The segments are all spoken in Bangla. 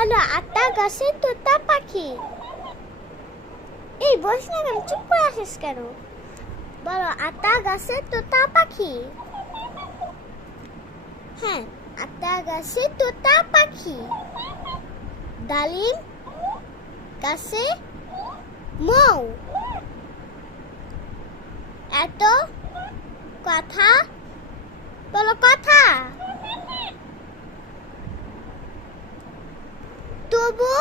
বলো আতা গাছে তোতা পাখি। এই বলিস না কেন, চুপ করে আসিস কেন? বলো আতা গাছে তোতা পাখি। হ্যাঁ, আতা গাছে তোতা পাখি, ডালিম গাছে মৌ। এত কথা, বলো কথা। তবু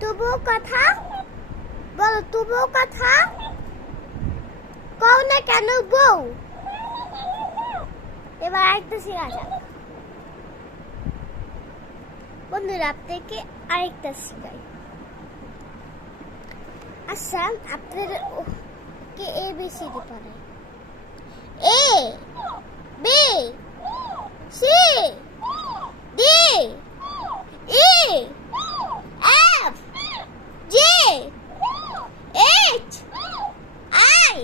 তবু কথা, বলো তবু কথা কও না কেন বউ। এবার আরেকটা শেখা যাক বন্ধুরা, আপনাকে আরেকটা শেখাই। আচ্ছা, আপনাদের কে এ বি সি ডি পড়ে? A B C D E F G H I